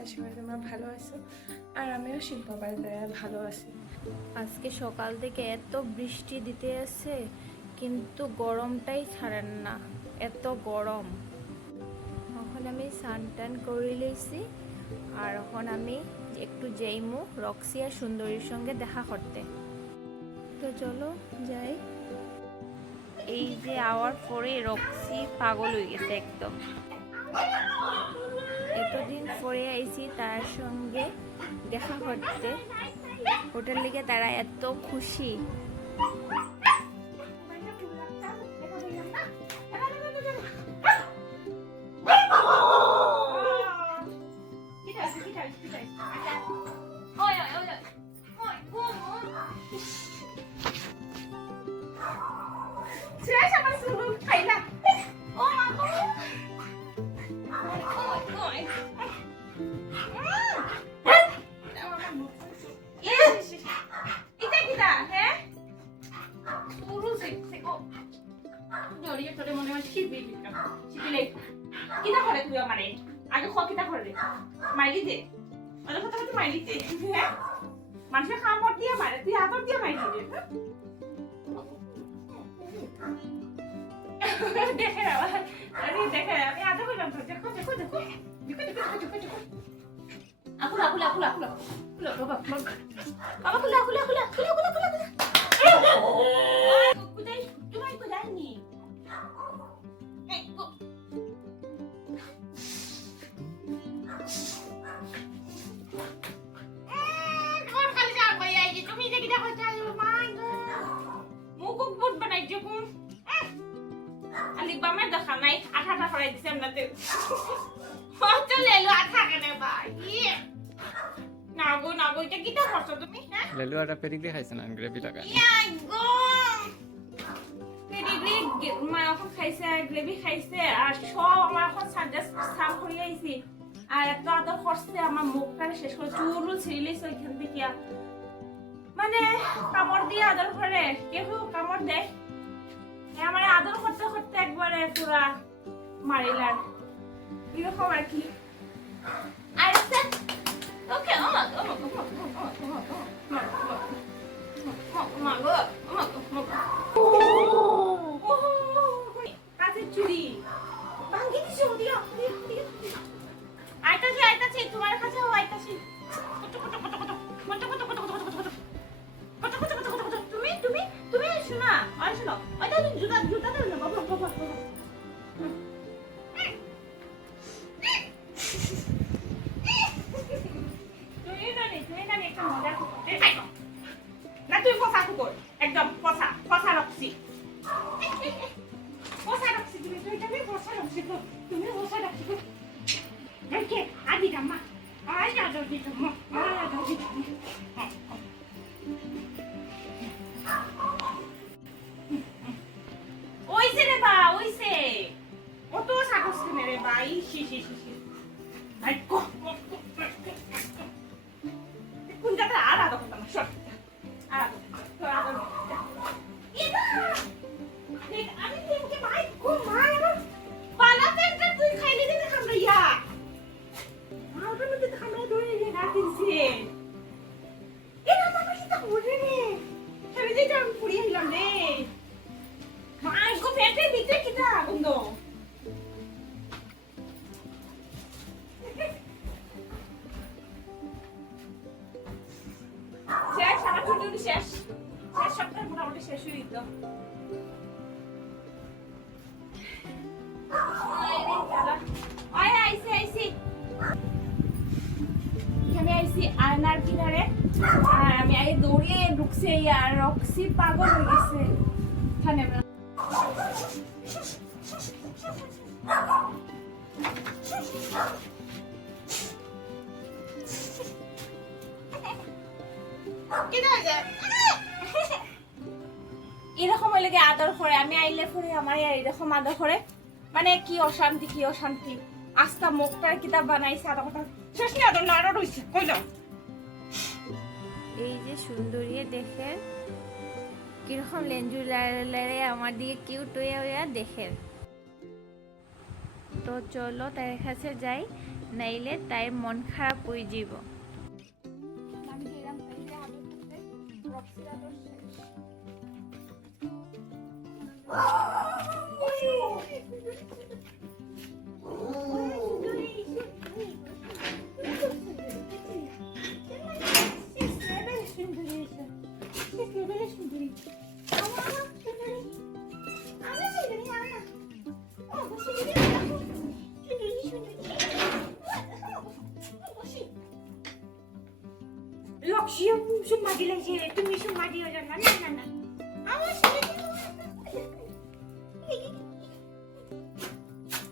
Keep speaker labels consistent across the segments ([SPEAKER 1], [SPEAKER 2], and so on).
[SPEAKER 1] আছে, আশা করি ভালো আছো। আর আমিও দয়া ভালো আছি।
[SPEAKER 2] আজকে সকাল থেকে এত বৃষ্টি দিতে আছে, কিন্তু গরমটাই ছাড়েন না, এত গরম। এখন আমি স্নান টান করে লইছি, আর এখন আমি একটু যাইমু রক্সি আর সুন্দরীর সঙ্গে দেখা করতে। তো চলো যাই। এই যে আওয়ার পরে রক্সি পাগল হয়ে গেছে একদম। এতদিন পরে আইছি তার সঙ্গে দেখা করতে। ওটার লিগে তারা এত খুশি।
[SPEAKER 3] কিটা করে তুই আমারে আগে খ কিটা করে মাইলি দে ওদের কথা তুই মাইলি দে হ্যাঁ মানুষের কামড় দিয়ে মারে তুই আদর দিয়ে মাইলি দে দেখে না আরে দেখে আমি আদর করলাম তো দেখো দেখো দেখো দেখো দেখো দেখো দেখো আকুলা আকুলা আকুলা আকুলা আকুলা বাবা বাবা আকুলা আকুলা আকুলা আকুলা আকুলা আকুলা হ্যাঁ
[SPEAKER 4] একটা পেডিগ্রি খাইছে না, গ্রেভি
[SPEAKER 3] পেডিগ্রি মানে এখন খাইছে, গ্রেভি খাইছে, আর সব আমার এখন সাজা সাফ আইছি। আর এত আমার শেষ করে ওইখান থেকে। মানে কামড় দিয়ে আদর করে, কেউ কামড় দেয়? আমার আদর করতে করতে একবারে পুরা মারিলার এরকম আর কি। আর ওকে ও মা মা বাইশ দৌড়িয়ে ঢুকছে আর রক্সি পাগল হয়ে গেছে। এরকম কি আদর করে? আমি আইলে পরে আমার এরকম আদর করে। মানে কি অশান্তি কি অশান্তি। আস্তা মুখটার কিতাব বানাইছে আদর কথা শেষ নিয়ে আদর না আরও রইছে কইলাম
[SPEAKER 2] এই যে সুন্দরী দেখে, কীরকম লেঞ্জু লারে আমার দিকে কিউট হইয়া হইয়া দেখে। তো চলো তার কাছে যাই, নাইলে তাই মন খারাপ হয়ে যাব।
[SPEAKER 3] আমি
[SPEAKER 5] 실례지에 좀 미션 많이 오잖아. 나나나. 아무 실례지.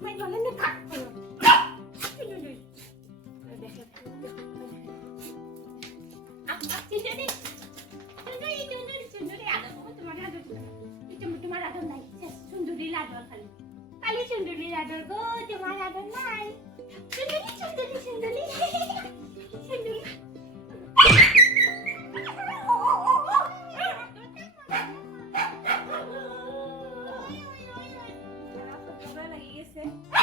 [SPEAKER 5] 많이 오는데 가.
[SPEAKER 3] ছোটবেলা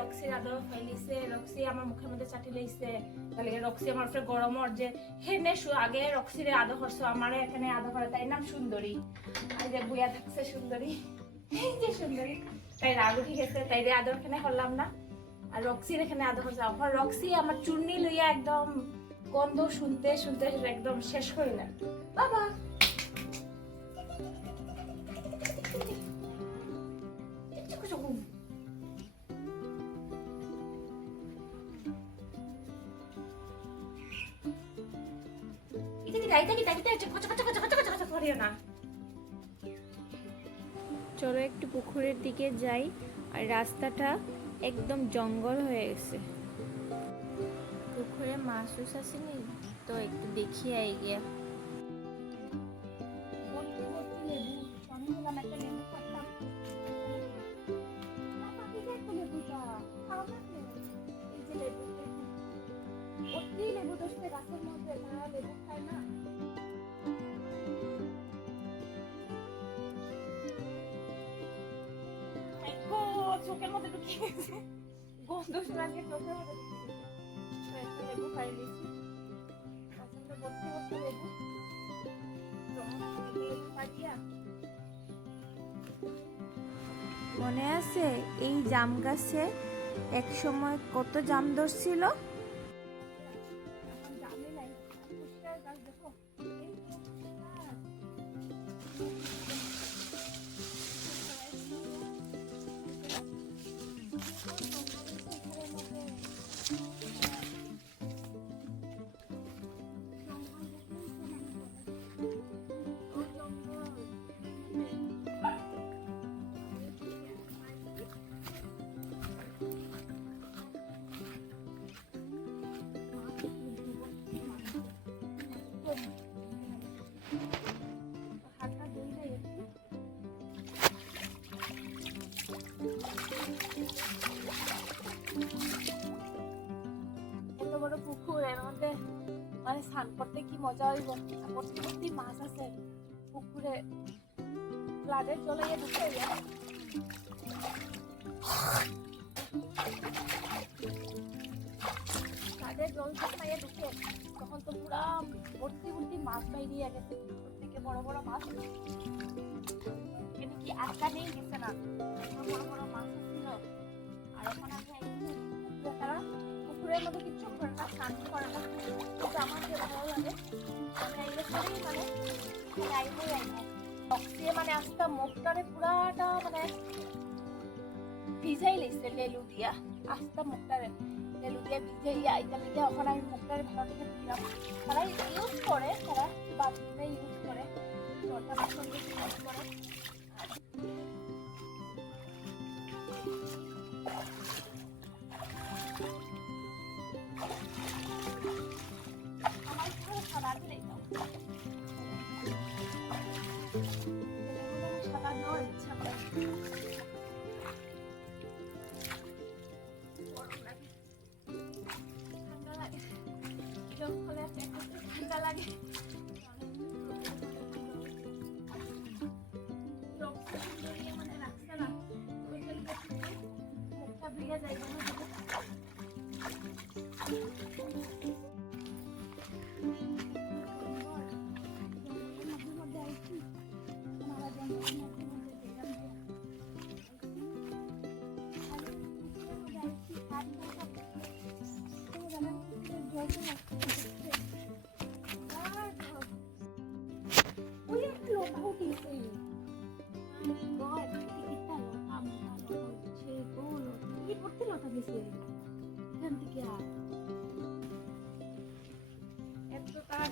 [SPEAKER 5] আদর
[SPEAKER 3] রক্সি আমার মুখের মধ্যে চাটি লইছে তাহলে রক্সি আমার গরমর যে হেনে শু আগে আদর আমারে এখানে আদর করে তাই নাম সুন্দরী আর যে বুয়া থাকছে সুন্দরী এই যে সুন্দরী তাই রাগ গেছে তাই রে আদর এখানে করলাম না? আর রক্সির এখানে আদর করছে আমার রক্সি আমার চুন্নি লইয়া একদম গন্ধ শুনতে শুনতে একদম শেষ করিলেন বাবা।
[SPEAKER 2] চলো একটু পুকুরের দিকে যাই, আর রাস্তাটা একদম জঙ্গল হয়ে গেছে। পুকুরে মাছ আসেনি তো একটু দেখি আই গিয়া
[SPEAKER 3] চোখের মধ্যে ঢুকে গেছে গন্ধ শোনাকে চোখের মধ্যে গেছে একটা লেবু খাই পছন্দ লেবু
[SPEAKER 2] মনে আছে এই জাম গাছে এক সময় কত জাম ধরছিল?
[SPEAKER 3] এত Oh, oh, oh. বড় পুকুর, এর মধ্যে মানে স্নান করতে কি মজা হইব? ভর্তি মাছ আছে পুকুরে। ফ্লাডের জলে ইয়ে ঢুকে ফ্লাডের জল যখন ইয়ে ঢুকে তখন তো পুরা ভর্তি ভর্তি মাছ বাইরিয়ে গেছে। থেকে বড় বড় মাছ এখানে কি আটকা নেই গেছে না? বড় বড় মাছ ছিল আর এখন আমি পুকুরে তারা পুকুরে
[SPEAKER 1] এটার মধ্যে করে না মানে দিয়ে মানে আজকে মুখটারে পুরাটা মানে ভিজাই লেছে লেলু দিয়া। আস্তা মুখটারে, লেলু দিয়া ভিজাইয়া এটা লিগে এখন আমি মুখটারে ভালো করে দিলাম তারা ইউজ করে, তারা বাথরুমে ইউজ করে। ইউজ করে। সাদা দেওয়ার ইচ্ছা করে গরম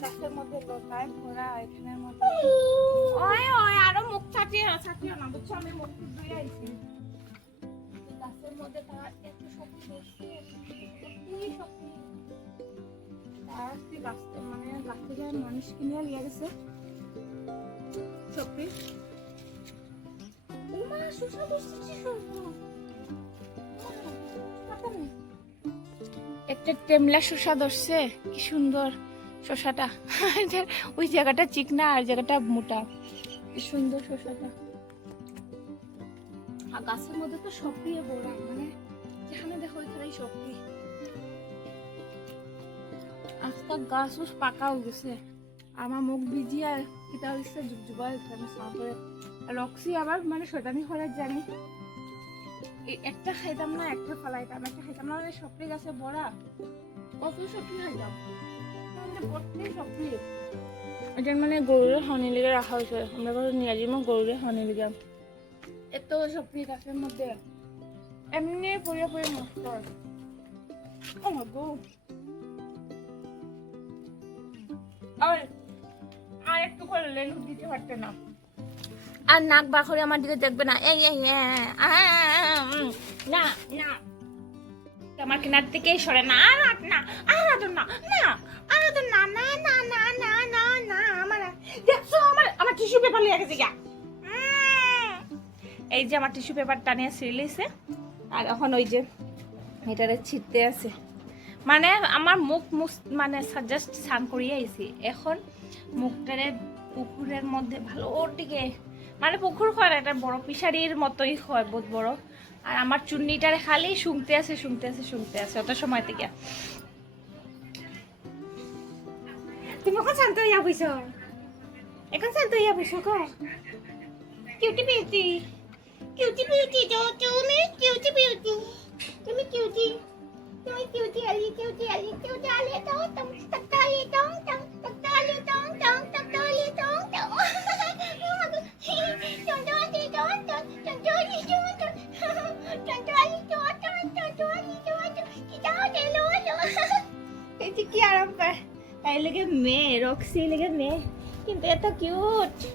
[SPEAKER 1] গাছের মধ্যে লতায় ভরা এখানের মধ্যে
[SPEAKER 3] ওই ওই আরও মুখ ছাটিয়ে না বুঝছ আমি মুখ
[SPEAKER 1] শক্তি। শক্তি
[SPEAKER 3] মানে গাছ থেকে মানুষ কিনে লিয়ে গেছে সত্যি
[SPEAKER 1] মা সুসা বসছে
[SPEAKER 3] একটা টেমলা শসা ধরছে, কি সুন্দর শসাটা। ওই জায়গাটা চিকনা আর জায়গাটা মোটা। কি সুন্দর শসাটা।
[SPEAKER 1] আর গাছের মধ্যে তো শক্তি ভরা মানে যেখানে দেখো ওইখানেই শক্তি
[SPEAKER 3] আজকা গাছ উস পাকা হয়ে গেছে। আমার মুখ ভিজি আর কিতা হয়েছে হয়েছে আমি সাপরে রক্সি আবার মানে শয়তানি করার জানি। একটা খাইতাম না একটা ফালাইতাম একটা খাইতাম না মানে সপরি গাছে ভরা কত সপরি খাইতাম। মানে এটা মানে গরুরে হনি লিগে রাখা হয়েছে আমরা ঘরে নিয়ে যাব গরুরে হনি লিগে এত সপরি গাছের মধ্যে। এমনি পড়ে পড়ে নষ্ট ও গো আর আর একটু করে লেলু দিতে পারতে না। আর নাক বাখরে আমার দিকে দেখবে না। এই এই না না। আমার কিনার থেকেই সরে না। আর না আর না না। আর না না না না না না না, আমার দেখছ, আমার আমার টিস্যু পেপার লিয়ে গেছে গা এই যে আমার টিস্যু পেপার টানিয়ে ছিঁড়লিছে আর এখন ওই যে এটারে ছিটতে আছে। মানে আমার মুখ মুখ মানে জাস্ট স্নান করিয়ে আইছি। এখন মুখটারে পুকুরের মধ্যে ভালো টিকে মানে পুকুর হয় না, এটা বড় পিসারির মতোই হয় বহুত বড়। আর আমার চুন্নিটার খালি শুনতে আছে শুনতে আছে শুনতে আছে অত সময় থেকে। তুমি এখন শান্ত হইয়া বইছ এখন শান্ত হইয়া বইছ কো? কিউটি বিউটি কিউটি বিউটি তো তুমি কিউটি আরাম পায় তাই লেগে মেয়ে রক্সি